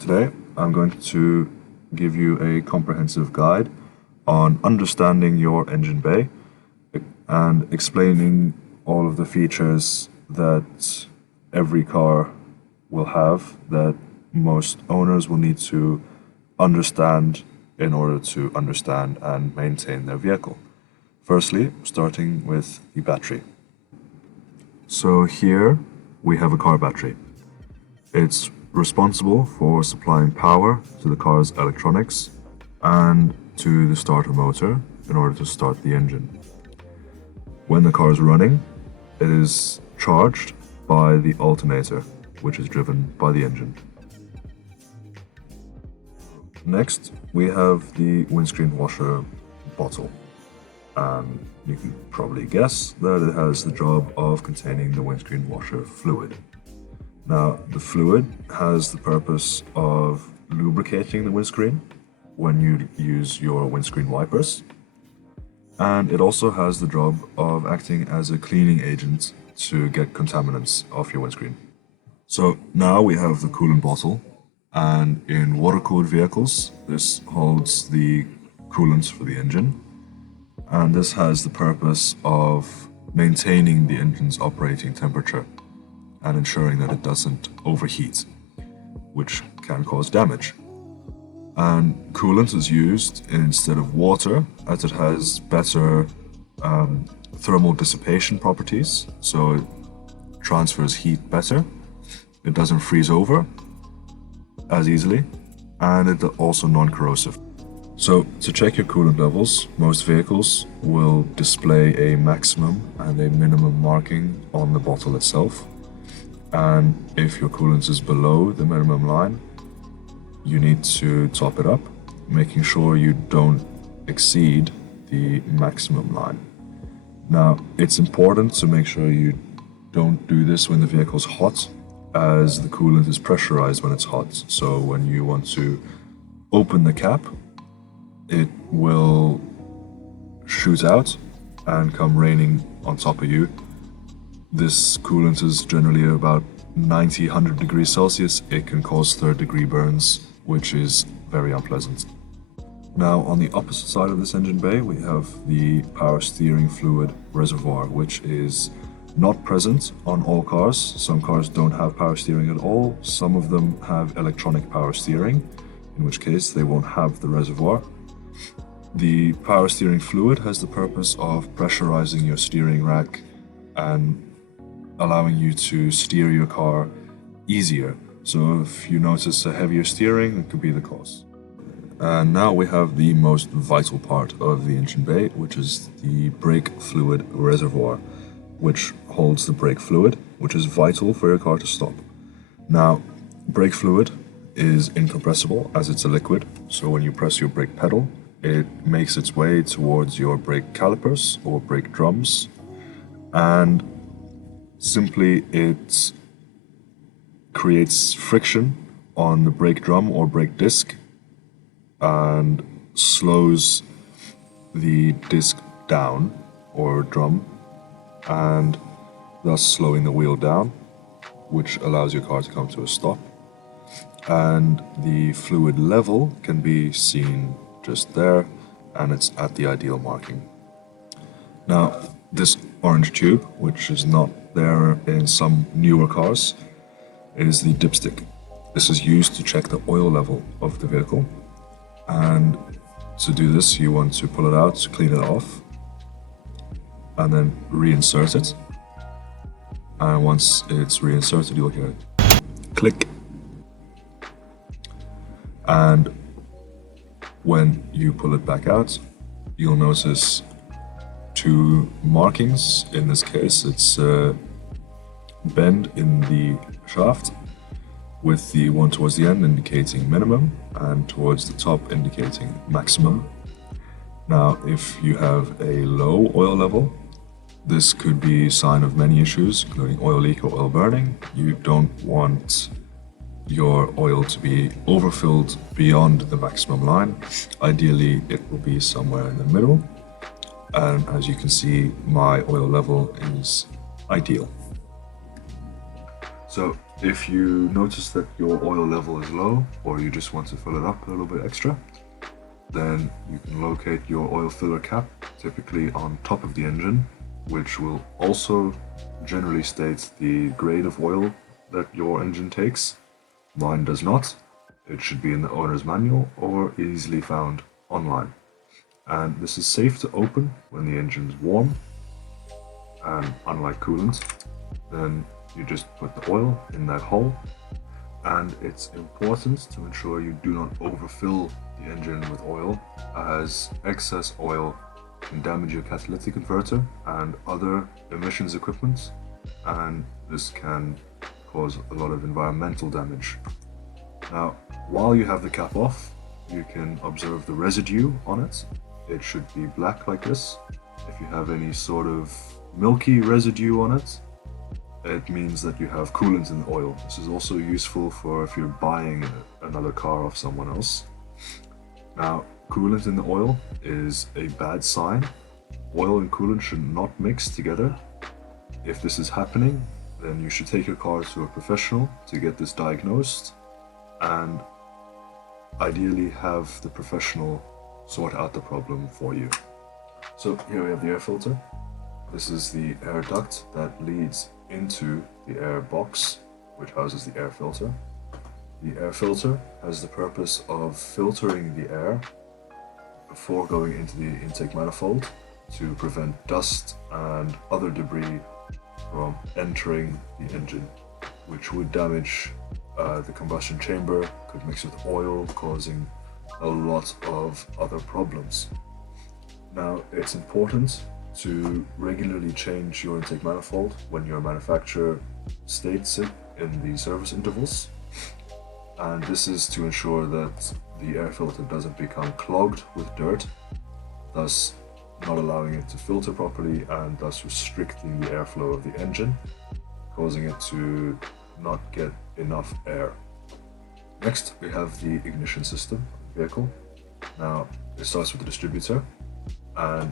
Today, I'm going to give you a comprehensive guide on understanding your engine bay and explaining all of the features that every car will have that most owners will need to understand in order to understand and maintain their vehicle. Firstly, starting with the battery. So here we have a car battery. It's responsible for supplying power to the car's electronics and to the starter motor in order to start the engine. When the car is running, it is charged by the alternator, which is driven by the engine. Next, we have the windscreen washer bottle. And you can probably guess that it has the job of containing the windscreen washer fluid. Now, the fluid has the purpose of lubricating the windscreen when you use your windscreen wipers, and it also has the job of acting as a cleaning agent to get contaminants off your windscreen. So now we have the coolant bottle, and in water-cooled vehicles, this holds the coolant for the engine, and this has the purpose of maintaining the engine's operating temperature and ensuring that it doesn't overheat, which can cause damage. And coolant is used instead of water as it has better thermal dissipation properties, so it transfers heat better, it doesn't freeze over as easily, and it's also non-corrosive. So to check your coolant levels, most vehicles will display a maximum and a minimum marking on the bottle itself. And if your coolant is below the minimum line, you need to top it up, making sure you don't exceed the maximum line. Now, it's important to make sure you don't do this when the vehicle's hot, as the coolant is pressurized when it's hot. So when you want to open the cap, it will shoot out and come raining on top of you. This coolant is generally about 90-100 degrees Celsius. It can cause third-degree burns, which is very unpleasant. Now, on the opposite side of this engine bay, we have the power steering fluid reservoir, which is not present on all cars. Some cars don't have power steering at all. Some of them have electronic power steering, in which case they won't have the reservoir. The power steering fluid has the purpose of pressurizing your steering rack and allowing you to steer your car easier. So if you notice a heavier steering, it could be the cause. And now we have the most vital part of the engine bay, which is the brake fluid reservoir, which holds the brake fluid, which is vital for your car to stop. Now, brake fluid is incompressible as it's a liquid, so when you press your brake pedal, it makes its way towards your brake calipers or brake drums, and simply it creates friction on the brake drum or brake disc and slows the disc down or drum, and thus slowing the wheel down, which allows your car to come to a stop. And the fluid level can be seen just there, and it's at the ideal marking. Now, this orange tube, which is not there in some newer cars, is the dipstick. This is used to check the oil level of the vehicle, and to do this you want to pull it out to clean it off and then reinsert it, and once it's reinserted you'll hear it click, and when you pull it back out you'll notice two markings. In this case it's a bend in the shaft, with the one towards the end indicating minimum and towards the top indicating maximum. Now, if you have a low oil level, this could be a sign of many issues, including oil leak or oil burning. You don't want your oil to be overfilled beyond the maximum line. Ideally, it will be somewhere in the middle. And as you can see, my oil level is ideal. So If you notice that your oil level is low, or you just want to fill it up a little bit extra, then you can locate your oil filler cap, typically on top of the engine, which will also generally state the grade of oil that your engine takes. Mine does not. It should be in the owner's manual or easily found online. And this is safe to open when the engine is warm, and unlike coolant, then you just put the oil in that hole. And it's important to ensure you do not overfill the engine with oil, as excess oil can damage your catalytic converter and other emissions equipment, and this can cause a lot of environmental damage. Now, while you have the cap off, you can observe the residue on it. It should be black like this. If you have any sort of milky residue on it, it means that you have coolant in the oil. This is also useful for if you're buying another car off someone else. Now, coolant in the oil is a bad sign. Oil and coolant should not mix together. If this is happening, then you should take your car to a professional to get this diagnosed, and ideally have the professional sort out the problem for you. So here we have the air filter. This is the air duct that leads into the air box, which houses the air filter. The air filter has the purpose of filtering the air before going into the intake manifold to prevent dust and other debris from entering the engine, which would damage the combustion chamber, could mix with oil, causing a lot of other problems. Now, it's important to regularly change your intake manifold when your manufacturer states it in the service intervals, and this is to ensure that the air filter doesn't become clogged with dirt, thus not allowing it to filter properly and thus restricting the airflow of the engine, causing it to not get enough air. Next, we have the ignition system of the vehicle. Now, it starts with the distributor, and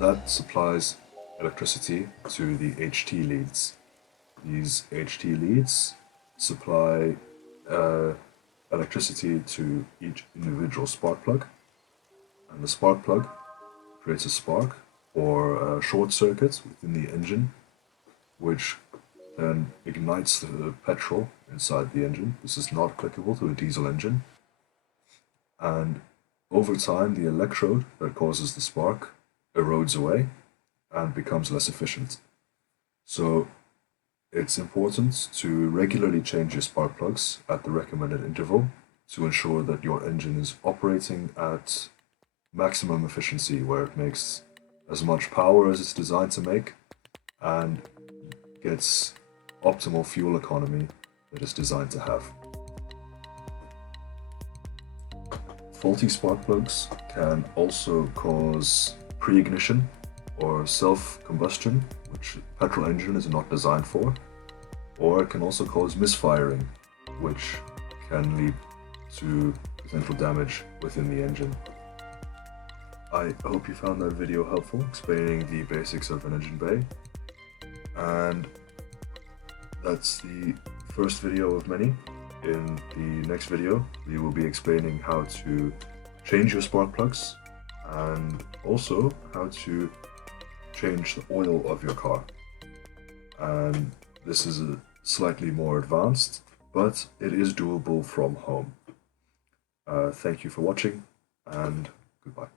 that supplies electricity to the HT leads. These HT leads supply electricity to each individual spark plug, and the spark plug creates a spark or a short circuit within the engine, which then ignites the petrol inside the engine. This is not applicable to a diesel engine. And over time, the electrode that causes the spark erodes away and becomes less efficient. So it's important to regularly change your spark plugs at the recommended interval to ensure that your engine is operating at maximum efficiency, where it makes as much power as it's designed to make and gets optimal fuel economy that it's designed to have. Faulty spark plugs can also cause pre-ignition or self-combustion, which a petrol engine is not designed for, or it can also cause misfiring, which can lead to potential damage within the engine. I hope you found that video helpful, explaining the basics of an engine bay, and that's the first video of many. In the next video, we will be explaining how to change your spark plugs and also how to change the oil of your car. And this is a slightly more advanced, but it is doable from home. Thank you for watching, and goodbye.